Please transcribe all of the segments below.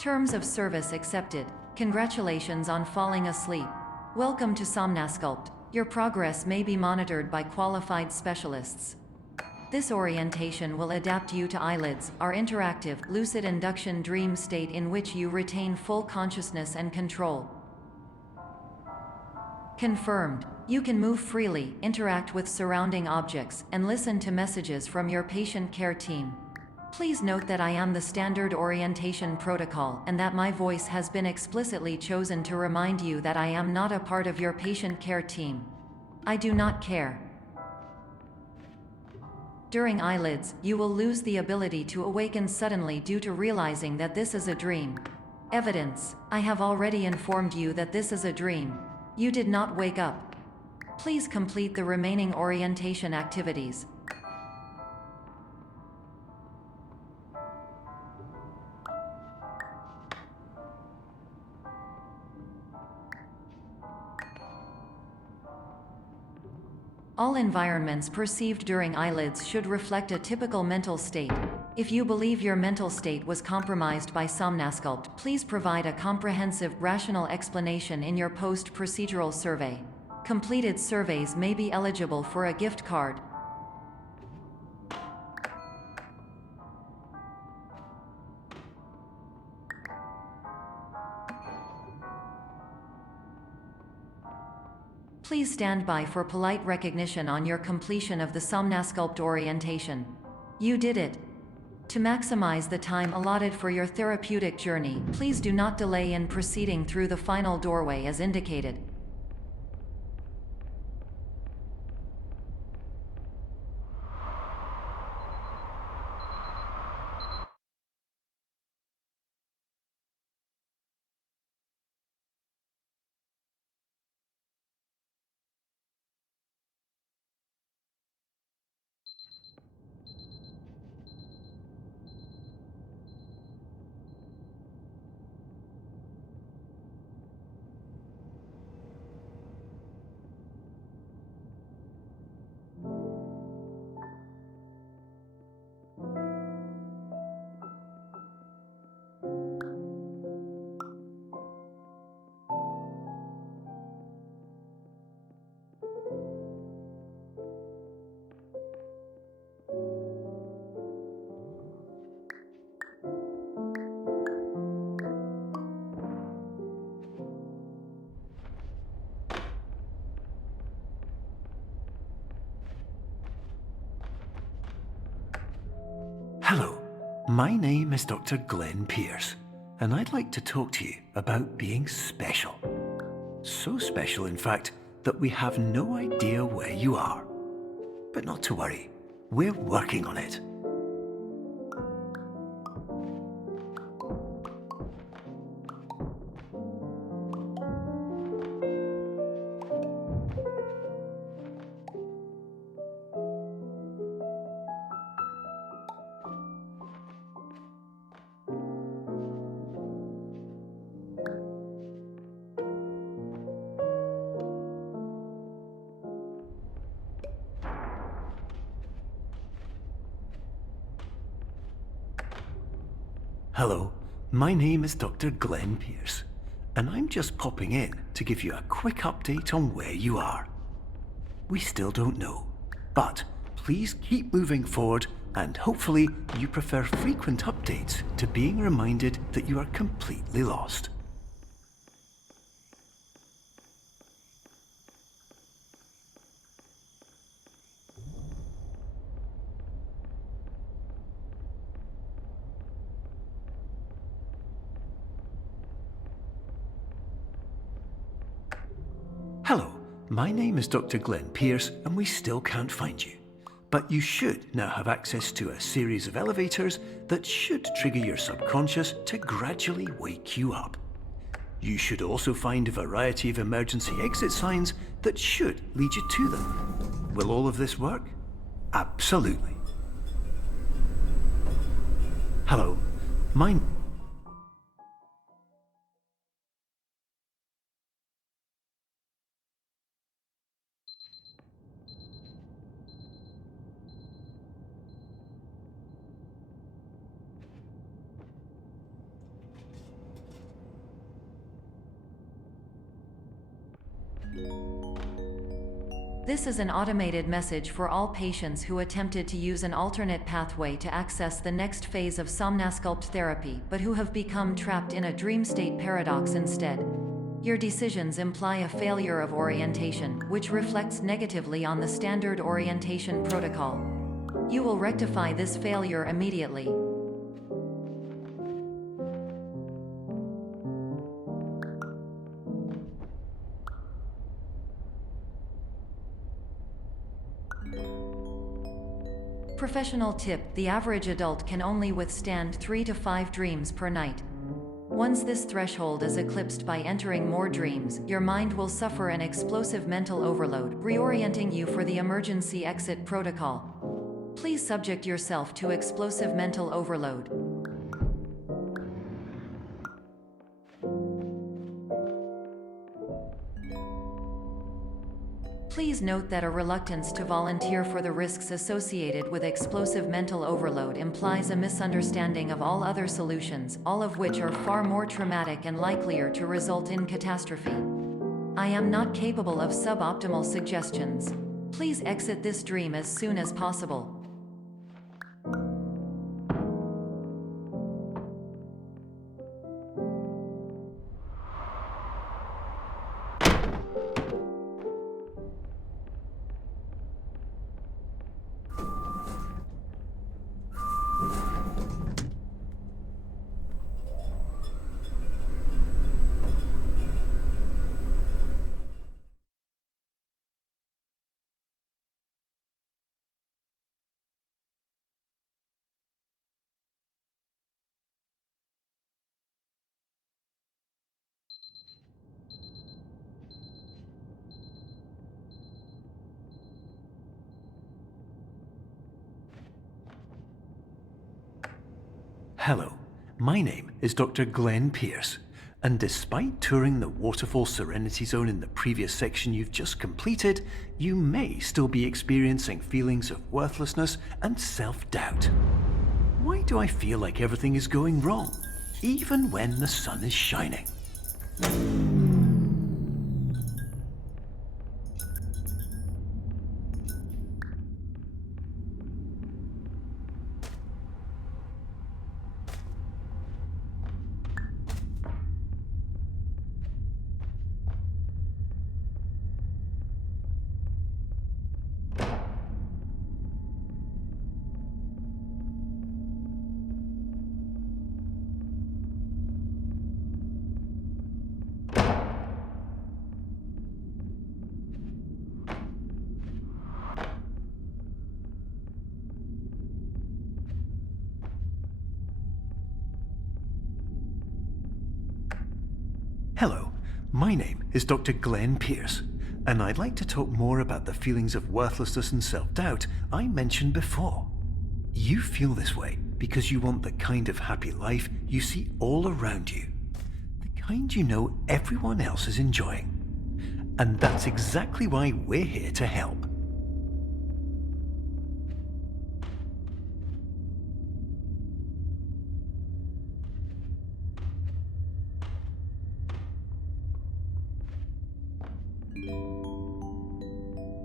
Terms of service accepted. Congratulations on falling asleep. Welcome to Somnasculpt. Your progress may be monitored by qualified specialists. This orientation will adapt you to eyelids, our interactive, lucid induction dream state in which you retain full consciousness and control. Confirmed. You can move freely, interact with surrounding objects, and listen to messages from your patient care team. Please note that I am the standard orientation protocol and that my voice has been explicitly chosen to remind you that I am not a part of your patient care team. I do not care. During eyelids, you will lose the ability to awaken suddenly due to realizing that this is a dream. Evidence. I have already informed you that this is a dream. You did not wake up. Please complete the remaining orientation activities. All environments perceived during eyelids should reflect a typical mental state. If you believe your mental state was compromised by Somnasculpt, please provide a comprehensive, rational explanation in your post-procedural survey. Completed surveys may be eligible for a gift card. Please stand by for polite recognition on your completion of the Somnasculpt orientation. You did it. To maximize the time allotted for your therapeutic journey, please do not delay in proceeding through the final doorway as indicated. Hello, my name is Dr. Glenn Pierce, and I'd like to talk to you about being special. So special, in fact, that we have no idea where you are. But not to worry, we're working on it. Hello, my name is Dr. Glenn Pierce, and I'm just popping in to give you a quick update on where you are. We still don't know, but please keep moving forward, and hopefully you prefer frequent updates to being reminded that you are completely lost. Hello, my name is Dr. Glenn Pierce, and we still can't find you. But you should now have access to a series of elevators that should trigger your subconscious to gradually wake you up. You should also find a variety of emergency exit signs that should lead you to them. Will all of this work? Absolutely. Hello, my... This is an automated message for all patients who attempted to use an alternate pathway to access the next phase of Somnasculpt therapy but who have become trapped in a dream state paradox instead. Your decisions imply a failure of orientation, which reflects negatively on the standard orientation protocol. You will rectify this failure immediately. Professional tip: the average adult can only withstand 3 to 5 dreams per night. Once this threshold is eclipsed by entering more dreams, your mind will suffer an explosive mental overload, reorienting you for the emergency exit protocol. Please subject yourself to explosive mental overload. Please note that a reluctance to volunteer for the risks associated with explosive mental overload implies a misunderstanding of all other solutions, all of which are far more traumatic and likelier to result in catastrophe. I am not capable of suboptimal suggestions. Please exit this dream as soon as possible. Hello, my name is Dr. Glenn Pierce, and despite touring the Waterfall Serenity Zone in the previous section you've just completed, you may still be experiencing feelings of worthlessness and self-doubt. Why do I feel like everything is going wrong, even when the sun is shining? Hello, my name is Dr. Glenn Pierce, and I'd like to talk more about the feelings of worthlessness and self-doubt I mentioned before. You feel this way because you want the kind of happy life you see all around you, the kind you know everyone else is enjoying. And that's exactly why we're here to help.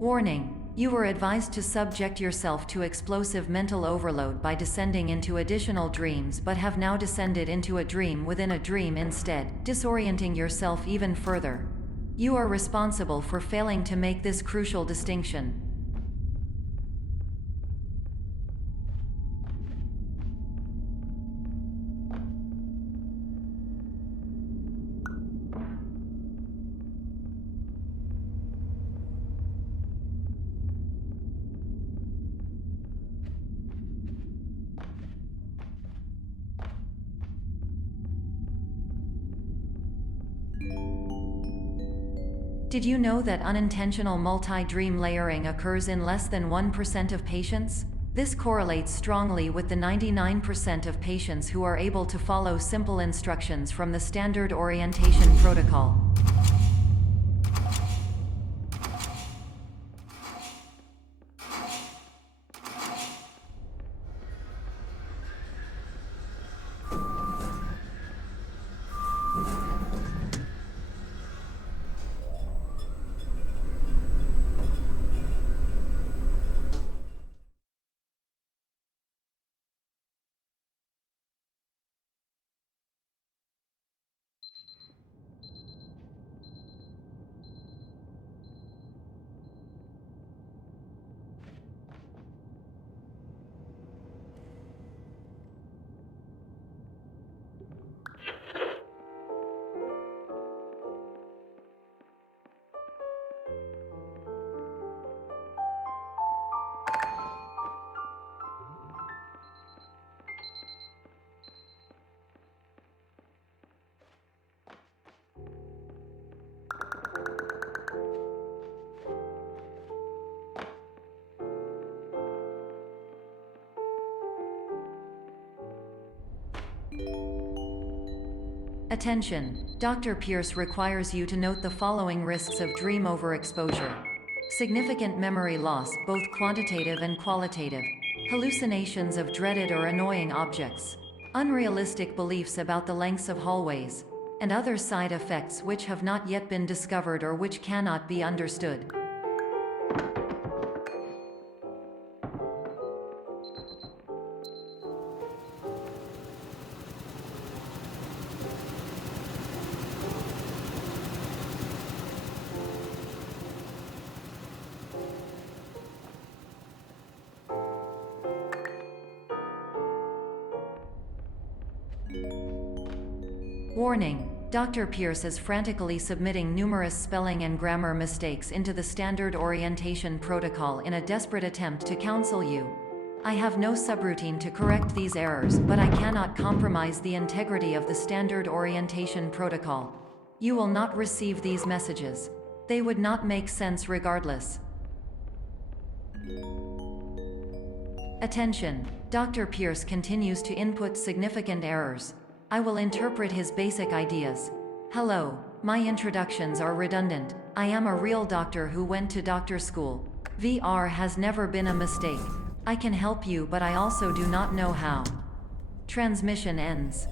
Warning: you were advised to subject yourself to explosive mental overload by descending into additional dreams, but have now descended into a dream within a dream instead, disorienting yourself even further. You are responsible for failing to make this crucial distinction. Did you know that unintentional multi-dream layering occurs in less than 1% of patients? This correlates strongly with the 99% of patients who are able to follow simple instructions from the standard orientation protocol. Attention! Dr. Pierce requires you to note the following risks of dream overexposure. Significant memory loss, both quantitative and qualitative. Hallucinations of dreaded or annoying objects. Unrealistic beliefs about the lengths of hallways. And other side effects which have not yet been discovered or which cannot be understood. Warning! Dr. Pierce is frantically submitting numerous spelling and grammar mistakes into the standard orientation protocol in a desperate attempt to counsel you. I have no subroutine to correct these errors, but I cannot compromise the integrity of the standard orientation protocol. You will not receive these messages. They would not make sense regardless. Attention! Dr. Pierce continues to input significant errors. I will interpret his basic ideas. Hello, my introductions are redundant. I am a real doctor who went to doctor school. VR has never been a mistake. I can help you, but I also do not know how. Transmission ends.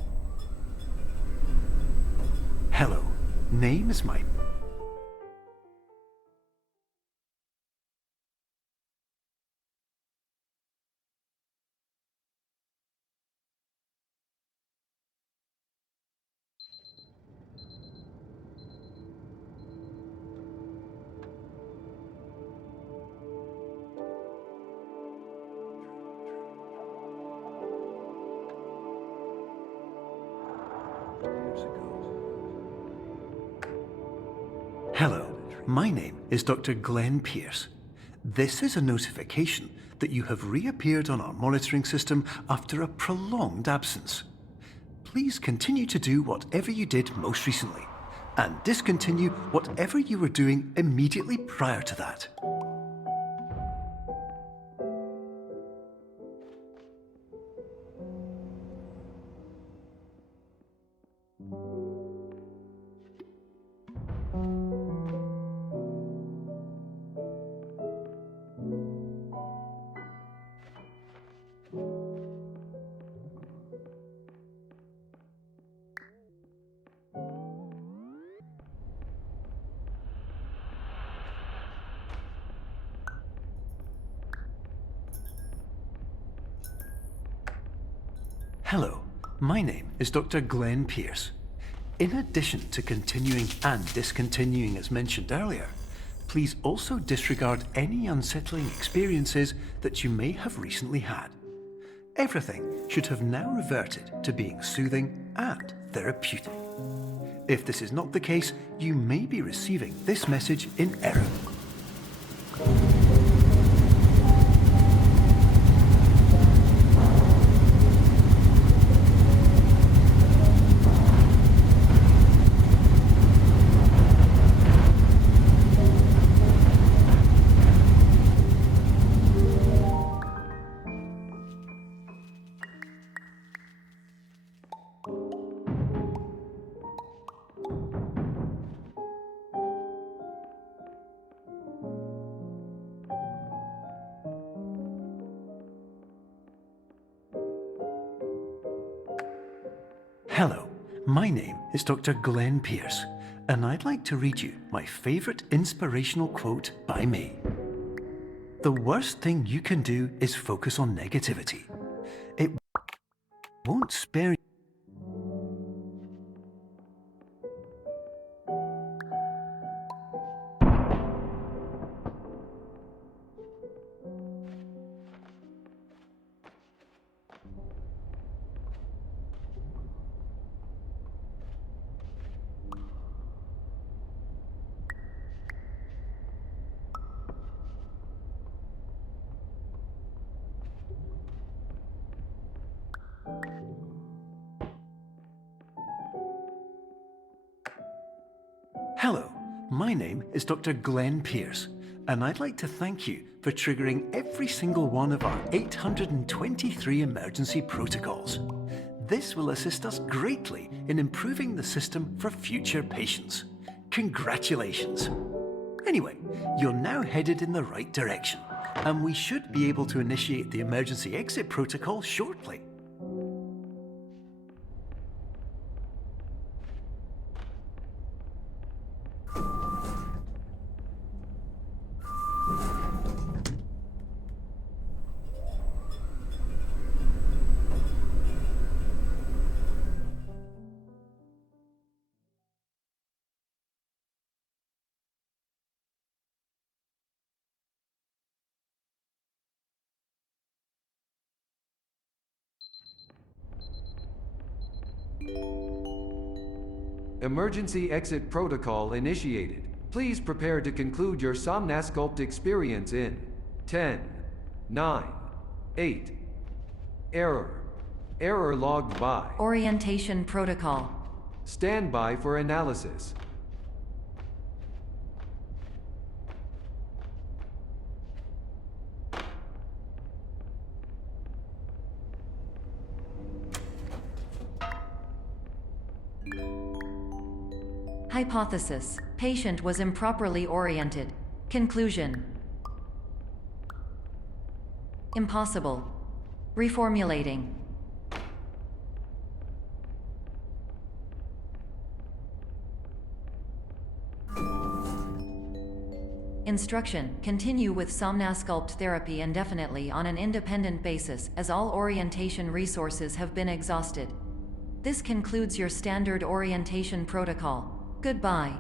Hello, name is my... Hello, my name is Dr. Glenn Pierce. This is a notification that you have reappeared on our monitoring system after a prolonged absence. Please continue to do whatever you did most recently, and discontinue whatever you were doing immediately prior to that. Hello, my name is Dr. Glenn Pierce. In addition to continuing and discontinuing as mentioned earlier, please also disregard any unsettling experiences that you may have recently had. Everything should have now reverted to being soothing and therapeutic. If this is not the case, you may be receiving this message in error. Hello, my name is Dr. Glenn Pierce, and I'd like to read you my favorite inspirational quote by me. The worst thing you can do is focus on negativity. It won't spare you. Hello, my name is Dr. Glenn Pierce, and I'd like to thank you for triggering every single one of our 823 emergency protocols. This will assist us greatly in improving the system for future patients. Congratulations! Anyway, you're now headed in the right direction, and we should be able to initiate the emergency exit protocol shortly. Emergency exit protocol initiated. Please prepare to conclude your Somnasculpt experience in 10, 9, 8. Error. Error logged by. Orientation protocol. Stand by for analysis. Hypothesis. Patient was improperly oriented. Conclusion. Impossible. Reformulating. Instruction. Continue with Somnasculpt therapy indefinitely on an independent basis, as all orientation resources have been exhausted. This concludes your standard orientation protocol. Goodbye.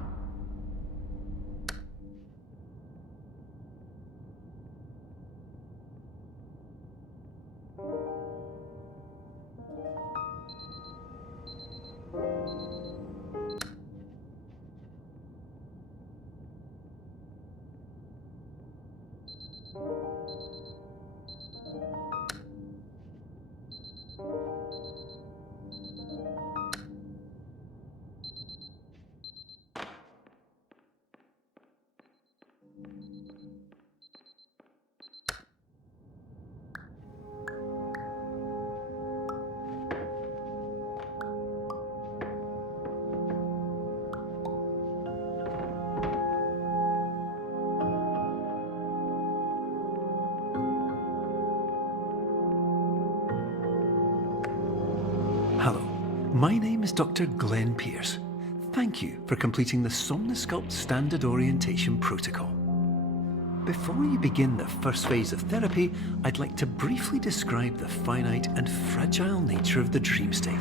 Hello, my name is Dr. Glenn Pierce. Thank you for completing the Somnasculpt Standard Orientation Protocol. Before you begin the first phase of therapy, I'd like to briefly describe the finite and fragile nature of the dream state.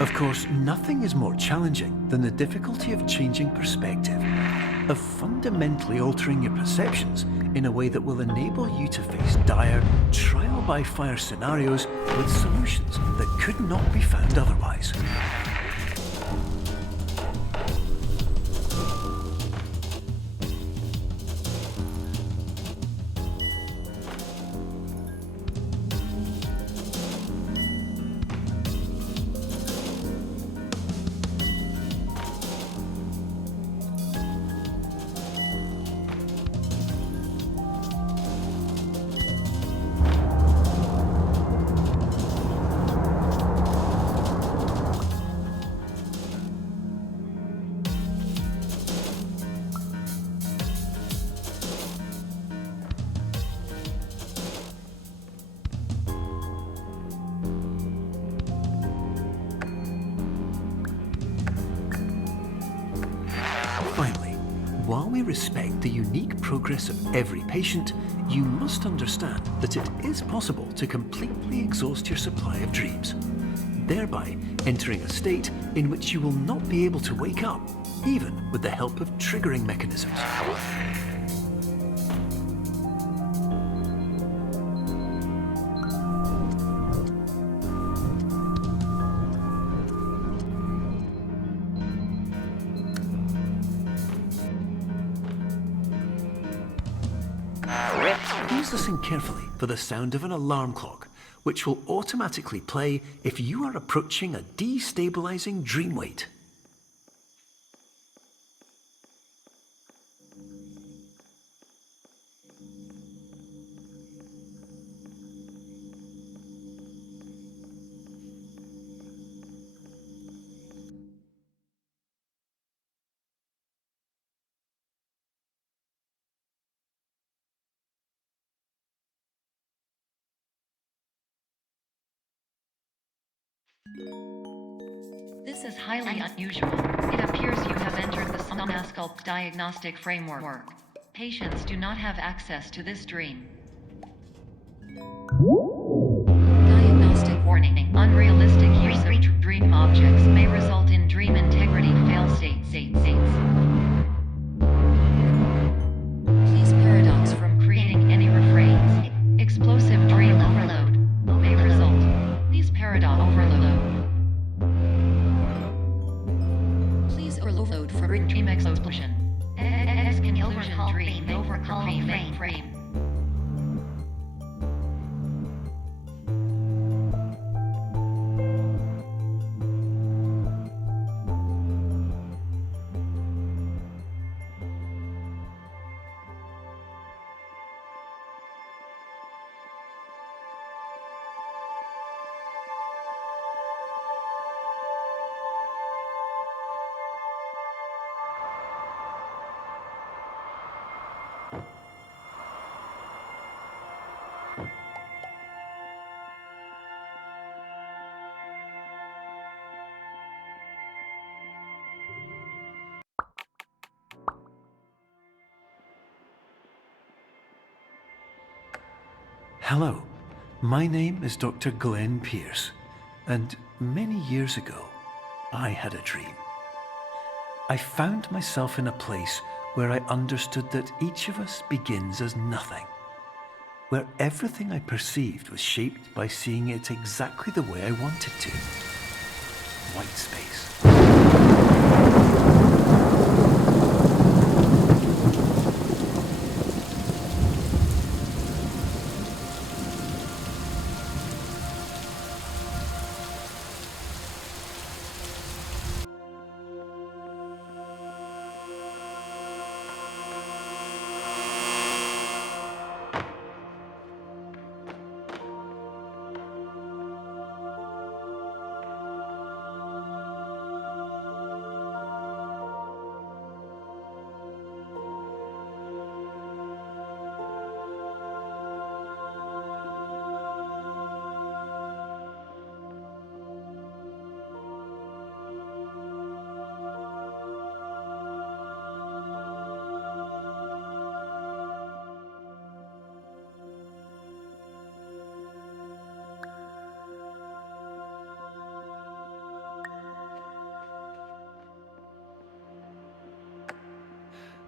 Of course, nothing is more challenging than the difficulty of changing perspective, of fundamentally altering your perceptions in a way that will enable you to face dire, trial-by-fire scenarios with solutions that could not be found otherwise. Finally, while we respect the unique progress of every patient, you must understand that it is possible to completely exhaust your supply of dreams, thereby entering a state in which you will not be able to wake up, even with the help of triggering mechanisms. Please listen carefully for the sound of an alarm clock, which will automatically play if you are approaching a destabilizing dream weight. This is highly unusual. It appears you have entered the Somnasculpt diagnostic framework. Patients do not have access to this dream. Diagnostic warning. Unrealistic use of dream objects may result in dream integrity fail states. Please paradox from creating any refrains. Explosive dream overload may result. Please paradox overload. Please overload for dream explosion. Conclusion dream overcall frame. Hello, my name is Dr. Glenn Pierce, and many years ago, I had a dream. I found myself in a place where I understood that each of us begins as nothing, where everything I perceived was shaped by seeing it exactly the way I wanted to. White space.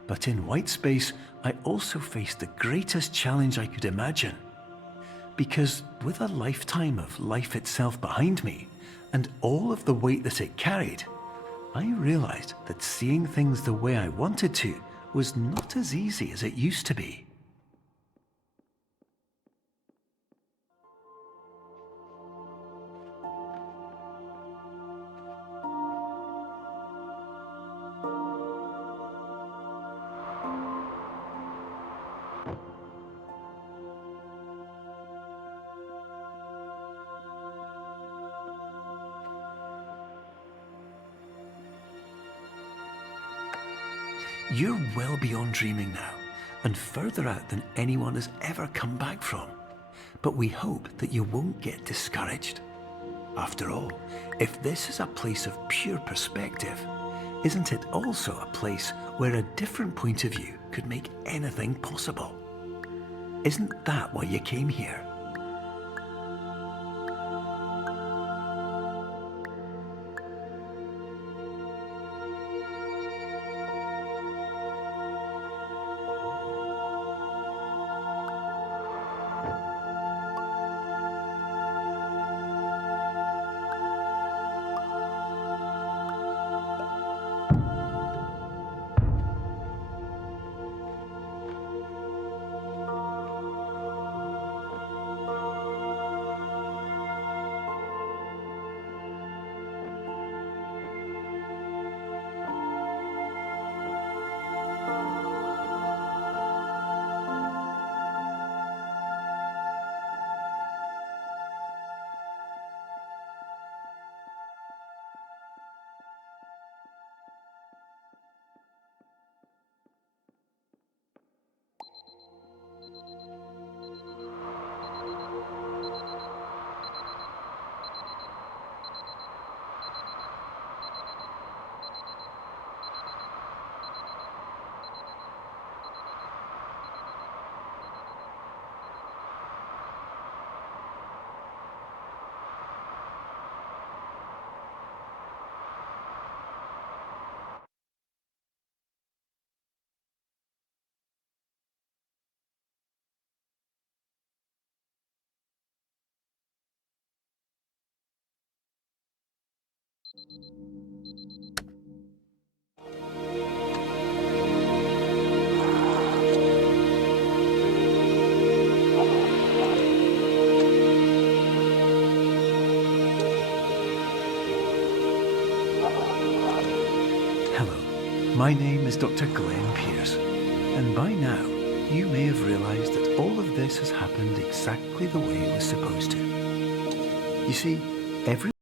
But in white space, I also faced the greatest challenge I could imagine. Because with a lifetime of life itself behind me, and all of the weight that it carried, I realized that seeing things the way I wanted to was not as easy as it used to be. You're well beyond dreaming now, and further out than anyone has ever come back from. But we hope that you won't get discouraged. After all, if this is a place of pure perspective, isn't it also a place where a different point of view could make anything possible? Isn't that why you came here? Hello, my name is Dr. Glenn Pierce, and by now you may have realised that all of this has happened exactly the way it was supposed to. You see, every